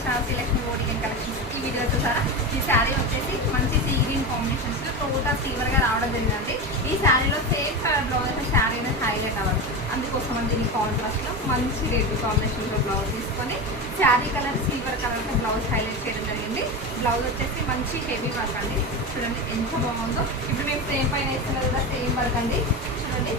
Srilakshmi Odean collections. ఈ video చూసారా? ఈ శారీ వచ్చేసి మంచి సీ గ్రీన్ కాంబినేషన్స్లో టోటల్ సిల్వర్గా రావడం జరిగిందండి. ఈ శారీలో సేమ్ కలర్ బ్లౌజ్ అయితే శారీ అనేది హైలైట్ అవ్వాలి. అందుకోసం అని దీని కాంట్రాస్ట్లో మంచి రెడ్ కాంబినేషన్లో బ్లౌజ్ తీసుకొని శారీ కలర్ సిల్వర్ కలర్తో బ్లౌజ్ హైలైట్ చేయడం జరిగింది. బ్లౌజ్ వచ్చేసి మంచి హెవీ వర్క్ అండి. చూడండి ఎంత బాగుందో. ఇప్పుడు మేము సేమ్ పైన వేస్తున్నది కూడా సేమ్ వర్క్ అండి. చూడండి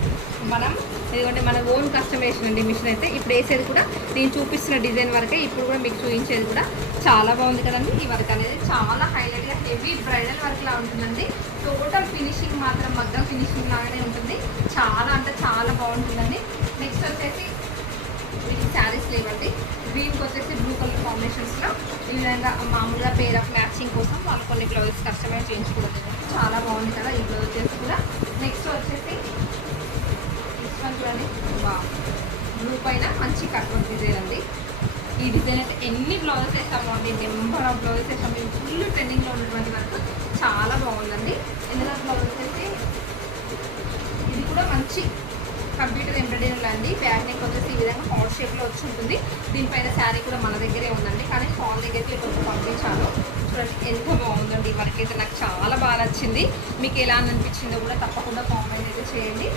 మనం ఎందుకంటే మన ఓన్ కస్టమైజేషన్ అండి మిషన్ అయితే. ఇప్పుడు వేసేది కూడా నేను చూపిస్తున్న డిజైన్ వరకే, ఇప్పుడు కూడా మీకు చూపించేది కూడా చాలా బాగుంది కదండి. ఈ వర్క్ అనేది చాలా హైలైట్గా హెవీ బ్రైడల్ వర్క్ లా ఉంటుందండి. టోటల్ ఫినిషింగ్ మాత్రం మగ్గం ఫినిషింగ్ లాగానే ఉంటుంది. చాలా అంటే చాలా బాగుంటుందండి. నెక్స్ట్ వచ్చేసి వీటికి శారీస్ లేవండి. గ్రీన్కి వచ్చేసి బ్లూ కలర్ కాంబినేషన్స్లో ఈ విధంగా మామూలుగా పేర్ ఆఫ్ మ్యాచింగ్ కోసం వాళ్ళు కొన్ని బ్లౌజెస్ కస్టమైజ్ చేయించుకోవడం చాలా బాగుంది కదా ఈ బ్లౌజ్ వచ్చేసి కూడా. నెక్స్ట్ వచ్చేసి చూడండి బ్లూ పైన మంచి కట్ వర్క్ డిజైన్ అండి. ఈ డిజైన్ అయితే ఎన్ని బ్లౌజెస్ వేసాము అండి, నెంబర్ ఆఫ్ బ్లౌజెస్ వేసాము. ఫుల్ ట్రెండింగ్లో ఉన్నటువంటి వరకు చాలా బాగుందండి. ఎందుకంటే బ్లౌజ్ వచ్చేసి ఇది కూడా మంచి కంప్యూటర్ ఎంబ్రాయిడరీ అండి. బ్యాక్ నెక్ వచ్చేసి ఈ విధంగా హాట్ షేప్లో వచ్చి ఉంటుంది. దీనిపైన శారీ కూడా మన దగ్గరే ఉందండి, కానీ ఫాల్ దగ్గరికి కొంచెం పంపించాను. చూడండి ఎంత బాగుందండి. వర్క్ అయితే నాకు చాలా బాగా నచ్చింది. మీకు ఎలా అనిపించిందో కూడా తప్పకుండా కామెంట్ అయితే చేయండి.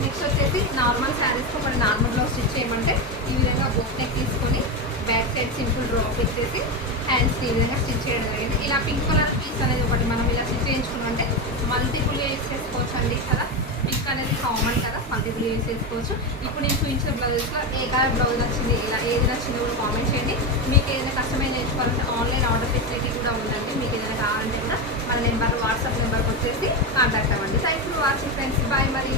నెక్స్ట్ వచ్చేసి నార్మల్ శారీస్తో మరి నార్మల్ బ్లౌజ్ స్టిచ్ చేయమంటే ఈ విధంగా బోట్ నెక్ తీసుకొని బ్యాక్ సైడ్ సింపుల్ డ్రాప్ ఇచ్చేసి హ్యాండ్స్ ఈ విధంగా స్టిచ్ చేయడం జరిగింది. ఇలా పింక్ కలర్ పీస్ అనేది ఒకటి మనం ఇలా స్టిచ్ చేయించుకున్నామంటే మల్టిపుల్గా యూజ్ చేసుకోవచ్చు అండి కదా. పింక్ అనేది కామన్ కదా, మల్టిపుల్ యూజ్ చేసుకోవచ్చు. ఇప్పుడు నేను చూపించిన బ్లౌజెస్లో ఏ కలర్ బ్లౌజ్ నచ్చింది, ఇలా ఏది నచ్చిందో కూడా కామెంట్ చేయండి. మీకు ఏదైనా కస్టమైజ్ నేర్చుకోవాలంటే ఆన్లైన్ ఆర్డర్ ఫెసిలిటీ కూడా ఉందండి. మీకు ఏదైనా కావాలంటే కూడా మన నెంబర్ వాట్సాప్ నెంబర్కి వచ్చేసి కాంటాక్ట్ అవ్వండి. Thanks for watching friends. Bye మరి.